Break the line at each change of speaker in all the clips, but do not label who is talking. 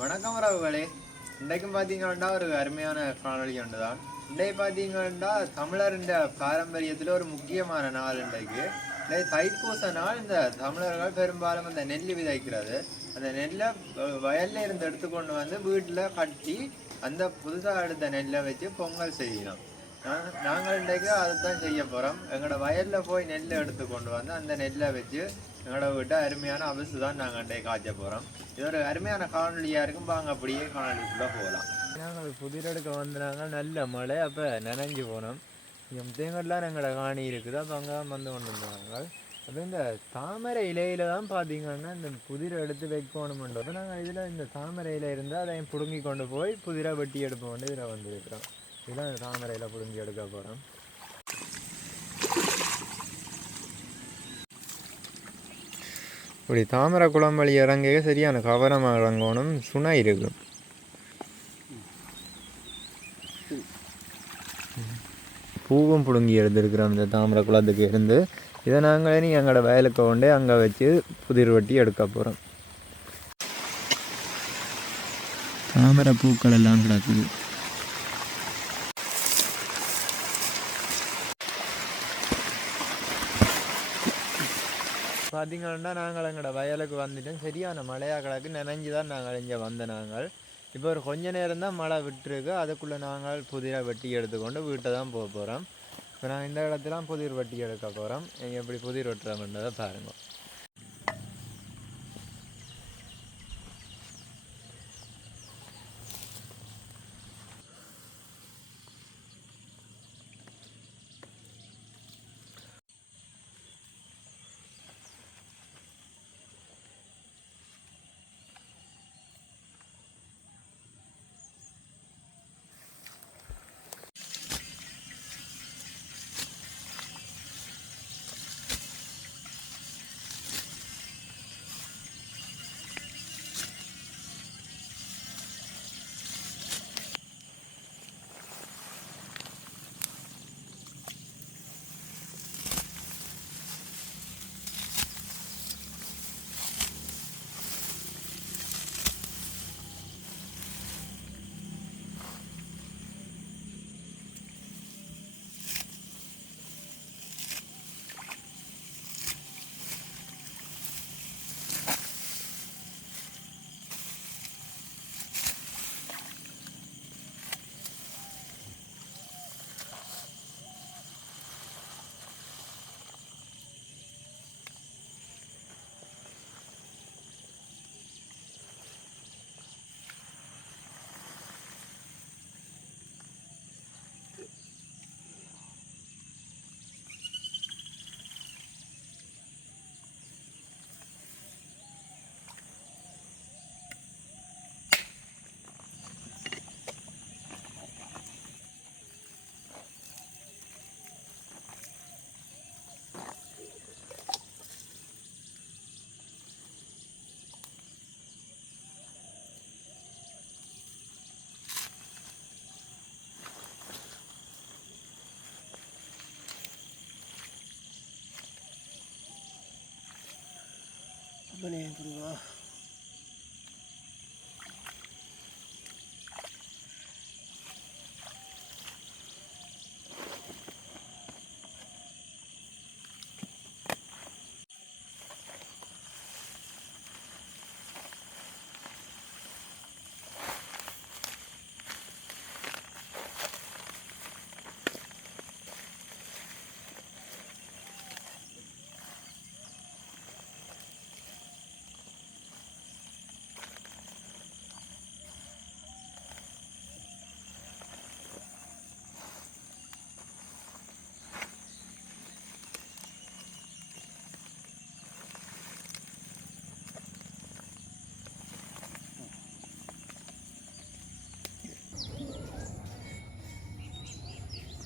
வணக்கம் உறவுகளே. இன்றைக்கும் பார்த்தீங்கன்னா ஒரு அருமையான காணொலி ஒன்று தான் இன்றைக்கு பார்த்தீங்கன்னா தமிழர்ன்ற பாரம்பரியத்தில் ஒரு முக்கியமான நாள் இன்றைக்கு. இன்றைக்கு தைப்பூச நாள். இந்த தமிழர்கள் பெரும்பாலும் அந்த நெல் விதைக்கிறது. அந்த நெல்லை வயலில் வயல்ல இருந்து எடுத்துக்கொண்டு வந்து வீட்டில் கட்டி அந்த புதுசாக எடுத்த நெல்லை வச்சு பொங்கல் செய்யணும். நாங்கள் இன்றைக்கு அதுதான் செய்ய போகிறோம் எங்களோட வயலில் போய் நெல்லை எடுத்து கொண்டு வந்து அந்த நெல்லை வச்சு எங்களோட விட்டு அருமையான அவிசு தான் நாங்கள் இன்றைக்கு காய்ச்ச போகிறோம் இது ஒரு அருமையான காணொலியாக இருக்கும். வாங்க அப்படியே காணொலிக்குள்ளே போகலாம். நாங்கள் புதிரெடுக்க வந்தாங்க நல்ல மழை அப்போ நனைஞ்சு போனோம். எம் தேங்கல்லாம் எங்களோட காணி இருக்குது. அப்போ அங்கே வந்து கொண்டு வந்தாங்க அப்போ இந்த தாமரை இலையில தான் பார்த்தீங்கன்னா இந்த புதிரை எடுத்து வைக்கணுமென்றது நாங்கள் இதில் இந்த தாமரை இலை இருந்தால் அதையும் பிடுங்கி கொண்டு போய் புதிரை வெட்டி எடுப்போம் இதில் வந்துருக்கிறோம். இதுதான் இந்த தாமரையில் பிடுங்கி எடுக்க போகிறோம் இப்படி தாமரை குளம் வழி இறங்க சரியான கவனமாக இறங்கணும். சுனை இருக்கும் பூவும் பிடுங்கி எடுத்துருக்குறோம் இந்த தாமரை குளத்துக்கு இருந்து. இதை நாங்களே நீ எங்களோட வயலுக்கு கொண்டே அங்கே வச்சு புதிர் வெட்டி எடுக்க போகிறோம் தாமரை பூக்கள் எல்லாம் கிடக்குது. பார்த்தீங்கன்னா நாங்கள் எங்களோட வயலுக்கு வந்துட்டோம் சரியான மழையாக கிடக்கு நினைஞ்சு தான் நாங்கள் இங்கே வந்த நாங்கள் இப்போ ஒரு கொஞ்ச நேரம் தான் மழை விட்டுருக்கு அதுக்குள்ளே நாங்கள் புதிரை வெட்டி எடுத்துக்கொண்டு வீட்டை தான் போக போகிறோம் இப்போ நாங்கள் இந்த இடத்துல புதிர் வெட்டி எடுக்க போகிறோம் நீங்கள் எப்படி புதிர் வெட்டுறோம்ன்றதை ねこれは。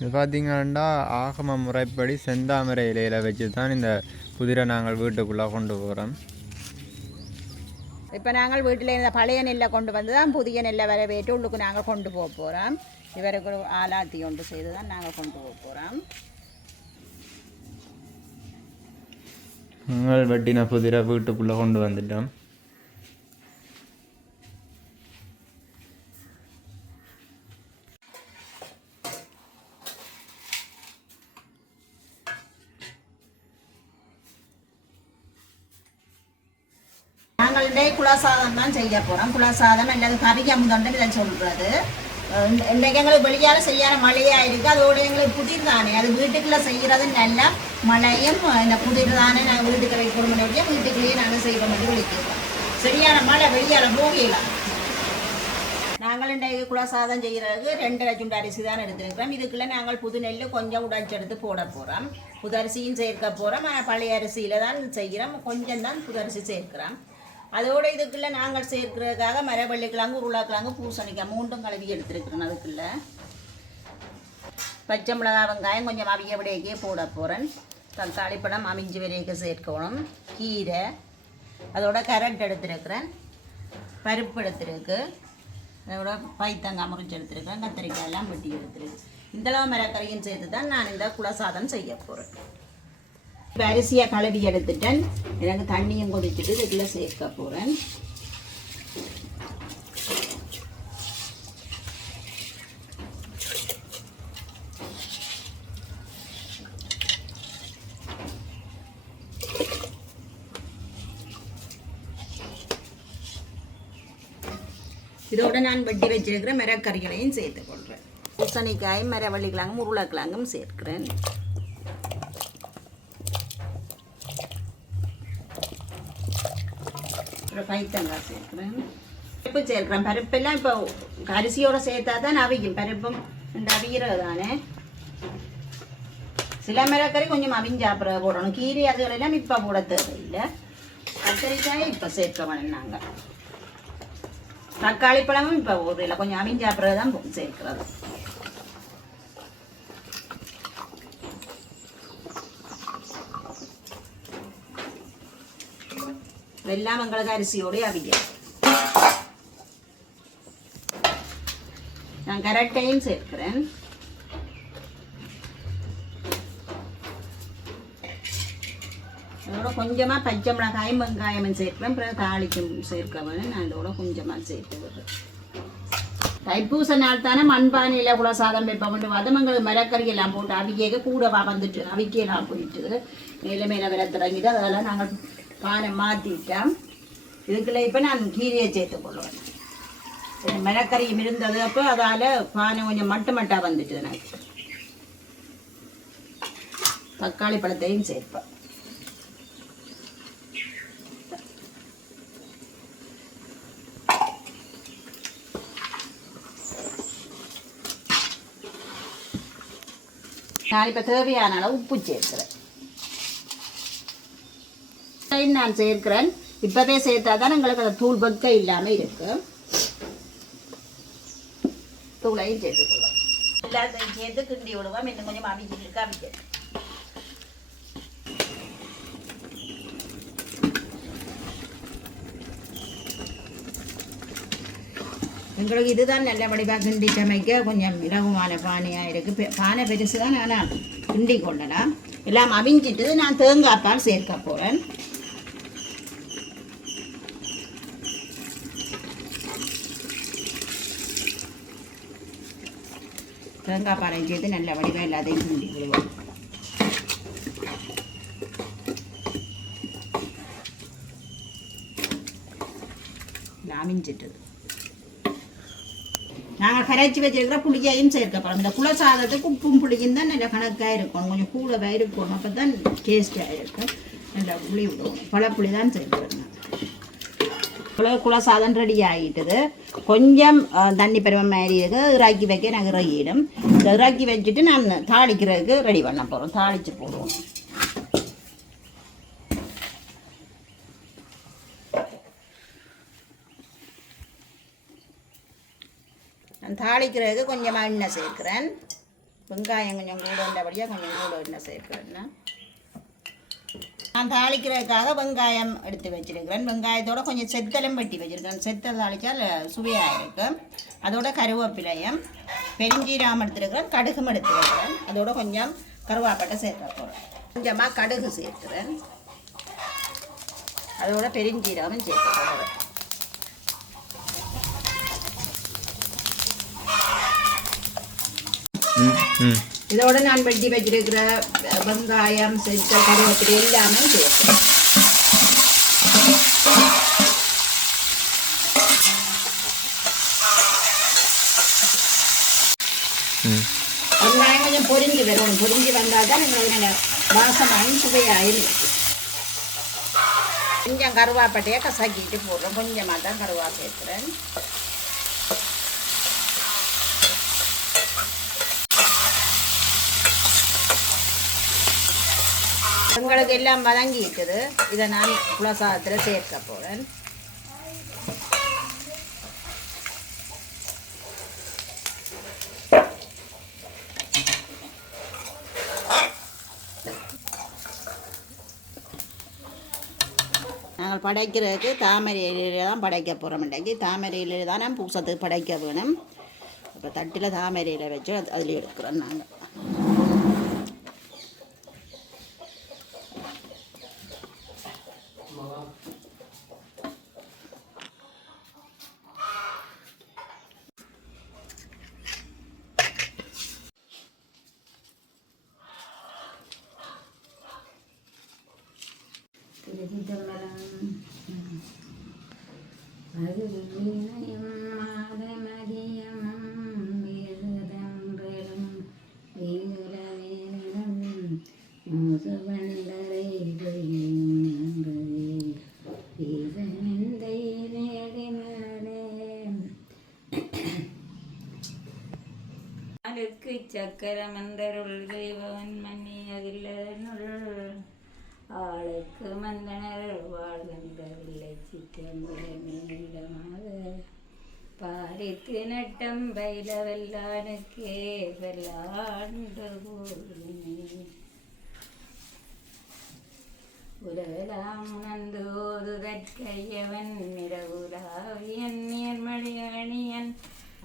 இது பார்த்தீங்கன்னா ஆகம முறைப்படி செந்தாமரை இலையில வச்சு தான் இந்த குதிரை நாங்கள் வீட்டுக்குள்ளே கொண்டு போகிறோம்
இப்போ நாங்கள் வீட்டில் இந்த பழைய நெல்லை கொண்டு வந்து தான் புதிய நெல்லை வர வேட்டு உள்ளுக்கு நாங்கள் கொண்டு போக போகிறோம் இவருக்கு ஆலாத்தி ஒன்று செய்து தான் நாங்கள் கொண்டு போக போகிறோம்
நாங்கள் வெட்டின குதிரை வீட்டுக்குள்ளே கொண்டு வந்துட்டோம்
நாங்களுடைய குலசாதம் தான் செய்ய போகிறோம் குலசாதம் அல்லது கறி அமுதண்டு இதை சொல்கிறது இன்றைக்கு எங்களுக்கு வெளியால் செய்யாத மழையாக இருக்குது அதோட எங்களுக்கு புதிர் தானே அது வீட்டுக்குள்ளே செய்கிறது நல்லா மழையும் இந்த புதிர் தானே நாங்கள் வீட்டுக்கு வைக்கணும் வீட்டுக்குள்ளேயே நாங்கள் செய்வோம் என்று விழிக்கிறோம் சரியான மழை வெளியால் போகலாம் நாங்கள் இன்றைக்கு குலசாதம் செய்கிறதுக்கு ரெண்டு லட்சம் அரிசி தான் எடுத்துருக்கிறோம் இதுக்குள்ளே நாங்கள் புது நெல் கொஞ்சம் உடைச்செடுத்து போட போகிறோம் புது அரிசியும் சேர்க்க போகிறோம் பழைய அரிசியில் தான் செய்கிறோம் கொஞ்சம் தான் புது அரிசி சேர்க்கிறோம் அதோட இதுக்குள்ள நாங்கள் சேர்க்கிறதுக்காக மரவள்ளி கிழங்கு உருளைக்கிழங்கு பூசணிக்காய் மூண்டும் கழுவி எடுத்துருக்குறேன் அதுக்குள்ள. பச்சை மிளகா வெங்காயம் கொஞ்சம் அவிய விடையக்கே போட போகிறேன் தக்காளி பழம் அமிஞ்சு வரைக்கு சேர்க்கணும். கீரை அதோட கரண்ட் எடுத்துருக்கிறேன். பருப்பு எடுத்துருக்கு. அதோட பைத்தங்காய் முறிஞ்சு எடுத்துருக்கேன் கத்திரிக்காய் எல்லாம் வெட்டி எடுத்துருக்கு. இந்த அளவு சேர்த்து தான் நான் இந்த குலசாதம் செய்ய போகிறேன் இப்போ அரிசியை கழுவி எடுத்துட்டேன். எனக்கு தண்ணியும் குடிச்சிட்டு இதில் சேர்க்க போகிறேன் இதோட நான் வெட்டி வச்சிருக்கிற மிரக்கறிகளையும் சேர்த்து கொள்கிறேன் பூசணிக்காயும் மிரவள்ளிக்கிழங்கும் உருளைக்கிழங்கும் சேர்க்கிறேன். அப்புறம் பைத்தங்காய் சேர்க்குறேன் பருப்பு சேர்க்குறேன் பருப்பெல்லாம் இப்போ அரிசியோடு சேர்த்தா தான் அவிக்கும் பருப்பும் ரெண்டு அவிகிறது தானே சில மிளகறி கொஞ்சம் அவிஞ்சா அப்புறம் போடணும் கீரை அதுகளெல்லாம் இப்போ போட தேவையில்லை கத்திரிக்காய் இப்போ சேர்க்க வேணும் நாங்கள் தக்காளி பழமும் இப்போ ஒரு இல்லை கொஞ்சம் அவிஞ்ச அப்புறம் தான் சேர்க்குறது வெள்ளாம் எங்களுக்கு அரிசியோடு அவிக்க நான் கரெக்டையும் சேர்க்கிறேன் அதோட கொஞ்சமாக பச்சை மிளகாயும் வெங்காயமும் சேர்க்கிறேன் பிறகு தாளிக்கும் சேர்க்கவேன் நான் இதோட கொஞ்சமாக சேர்த்து விடுறேன் தைப்பூச நாள் தானே மண்பானையில் கூட சாதம் வைப்போம் வதமங்களுக்கு மரக்கறி எல்லாம் போட்டு அவிக்க கூடவா வந்துட்டு அவிக்கலாம் போயிட்டு மேலே மேலே வர தொடங்கிட்டு அதெல்லாம் நாங்கள் பானை மாற்றிட்டேன் இதுக்குள்ள இப்போ நான் கீரையை சேர்த்து கொள்வேன் மிளக்கறியும் இருந்தது அப்போ அதால் பானை கொஞ்சம் மட்டு மட்டாக வந்துட்டு எனக்கு. தக்காளி பழத்தையும் சேர்ப்பேன். நான் இப்போ தேவையான அளவு உப்பு சேர்க்குறேன். இதையும் நான் சேர்க்கிறேன். இப்போவே சேர்த்தா தான் எங்களுக்கு அந்த தூள் பக்க இல்லாமல் இருக்கு. தூளையும் சேர்த்துக்கலாம் எல்லாத்தையும் சேர்த்து கிண்டி விடுவோம். இன்னும் கொஞ்சம் அவிச்சு இருக்கு அவிச்சு எங்களுக்கு இதுதான் நல்ல கிண்டி சமைக்க. கொஞ்சம் இலகுமான பானையாக இருக்குது பானை பெருசு தான் ஆனால் கிண்டி கொள்ளலாம். எல்லாம் அவிஞ்சிட்டு நான் தேங்காய் பால் சேர்க்க போகிறேன் தேங்காய் பாலை சேர்த்து நல்ல வடிவாக எல்லாத்தையும் கிண்டி விடுவோம் அமைஞ்சிட்டது நாங்கள் கரைச்சி வச்சிருக்கிற புளியையும் சேர்க்க போகிறோம் இந்த குலசாதத்துக்கு உப்பும் புளியும் தான் நல்ல கணக்காக இருக்கணும் கொஞ்சம் கூடவே இருக்கணும் அப்போ தான் டேஸ்ட்டாக இருக்கும். நல்லா புளி விடுவோம் பழப்புளி தான் சேர்க்கணும் குல சாதம் ரெடி ஆகிட்டுது கொஞ்சம் தண்ணி பருவம் மாதிரி இருக்கு இறாக்கி வைக்க நாங்கள் இறங்கிடும் இந்த இறாக்கி வச்சுட்டு நான் தாளிக்கிறதுக்கு ரெடி பண்ண போகிறோம் தாளித்து போடுவோம் நான் தாளிக்கிறதுக்கு கொஞ்சமாக எண்ணெய் சேர்க்குறேன் வெங்காயம் கொஞ்சம் கூட இருந்தபடியாக கொஞ்சம் கூட எண்ணெய் சேர்க்குறேன்னா நான் தாளிக்கிறதுக்காக வெங்காயம் எடுத்து வச்சிருக்கிறேன். வெங்காயத்தோட கொஞ்சம் செத்தலும் வெட்டி வச்சிருக்கேன். செத்தல் தாளிச்சால் சுவையாக இருக்கும் அதோட கருவேப்பிலையும் பெருஞ்சீரகம் எடுத்துருக்கிறேன். கடுகும் எடுத்துருக்கிறேன் அதோட கொஞ்சம் கருவாப்பட்டை சேர்க்க போகிறேன் கொஞ்சமாக கடுகு சேர்க்கிறேன் அதோட பெருஞ்சீரகம் சேர்க்க போகிறேன்
Mm-hmm.
இதோட நான் வெட்டி வச்சிருக்கிற வெங்காயம் செஞ்சல் கருவேப்பிலை எல்லாமே சேர்க்கிறேன் வெங்காயம் கொஞ்சம் பொரிஞ்சு வரும் பொரிஞ்சு வந்தால் தான் எங்களுக்கு வாசமாயும் சுவையாயும் இருக்கும். கொஞ்சம் கருவாப்பட்டையை கசக்கிட்டு போடுறோம் கொஞ்சமாக தான் கருவா சேர்க்குறேன் எங்களுக்கு எல்லாம் வதங்கிட்டுது இதை நான் குலசாதத்தில் சேர்க்க போகிறேன் நாங்கள் படைக்கிறதுக்கு தாமரை இலையில தான் படைக்க போகிறோம் இன்றைக்கு. தாமரை இலையில தான் பூசத்துக்கு படைக்க வேணும். இப்போ தட்டில் தாமரை இலை வச்சு அது- அதில் எடுக்கிறோம் நாங்கள்
തിരുചിറ്റമ്പലം അത് பாரித்து நட்டம் பயிலவல்லானுக்கே வெல்லாண்டு கூறுமே உலகலாம் உணர்ந்து ஓதுதற்கையவன் நிறவுலாவியன் நீர்மழியணியன்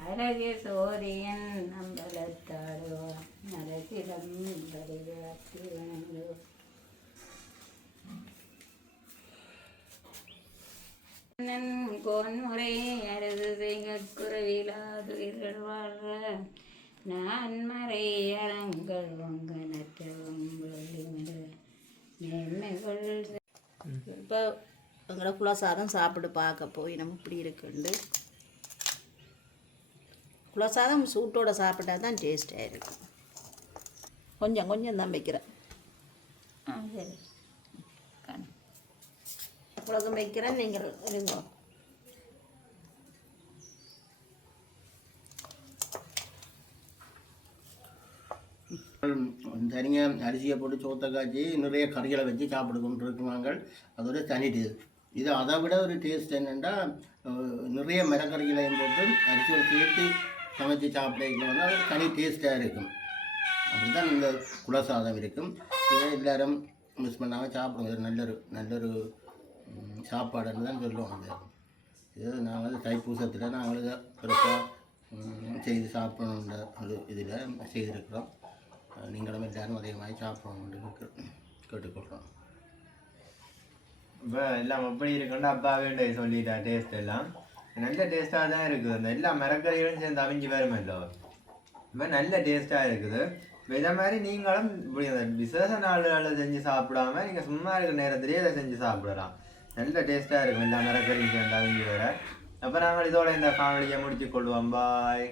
அழகு சோரியன் அம்பலத்தாடுவான் கோன்முறை செய்க குறைவிலாதுயிர்கள் வாழ்க. நான் மறை அரங்கள்
இப்போ எங்களோட குலசாதம் சாப்பிட்டு பார்க்க போய் நம்ம இப்படி இருக்குண்டு. குலசாதம் சூட்டோட சாப்பிட்டா தான் டேஸ்டாக இருக்கும். கொஞ்சம் கொஞ்சம் தான் வைக்கிறேன்.
ஆ சரி.
உலகம் வைக்கிறேன். நீங்கள் இருங்க.
தனிங்க அரிசியை போட்டு சோத்தை காய்ச்சி நிறைய கறிகளை வச்சு சாப்பிட்டு கொண்டு இருக்குவாங்க அது ஒரு தனி டேஸ்ட் இது அதை விட ஒரு டேஸ்ட் என்னென்னா நிறைய மரக்கறிகளையும் போட்டு அரிசியோட சேர்த்து சமைச்சு சாப்பிடல வந்து அது ஒரு தனி டேஸ்ட்டாக இருக்கும். அப்படி தான் இந்த குலசாதம் இருக்கும். இதை எல்லாரும் மிஸ் பண்ணாமல் சாப்பிடுங்க. நல்ல நல்லொரு நல்லொரு ஒரு சாப்பாடுன்னு தான் சொல்லுவாங்க. இது நாங்கள் வந்து தைப்பூசத்தில் நாங்கள் பிறப்பாக செய்து சாப்பிடணுன்ற ஒரு இதில் செய்திருக்கிறோம். நீங்களும் எல்லாரும் அதே மாதிரி சாப்பிடணுன்ட்டு கேட்டுக்கொள்கிறோம்
இப்போ எல்லாம் எப்படி இருக்குன்னு அப்பாவே சொல்லிட்டா டேஸ்ட் எல்லாம். நல்ல டேஸ்ட்டாக தான் இருக்குது. அந்த எல்லா மரக்கறிகளும் சேர்ந்து அவிஞ்சு வருமல்லோ இப்போ நல்ல டேஸ்ட்டாக இருக்குது. இப்போ இதை மாதிரி நீங்களும் இப்படி அந்த விசேஷ நாள்களில் செஞ்சு சாப்பிடாம நீங்கள் சும்மா இருக்கிற நேரத்திலேயே இதை செஞ்சு சாப்பிடலாம். நல்ல டேஸ்ட்டாக இருக்கும் எல்லா மரக்கறியும் சேர்ந்து அவிஞ்சு வர. அப்போ நாங்கள் இதோட இந்த காணொலியை முடித்து கொள்வோம். பாய்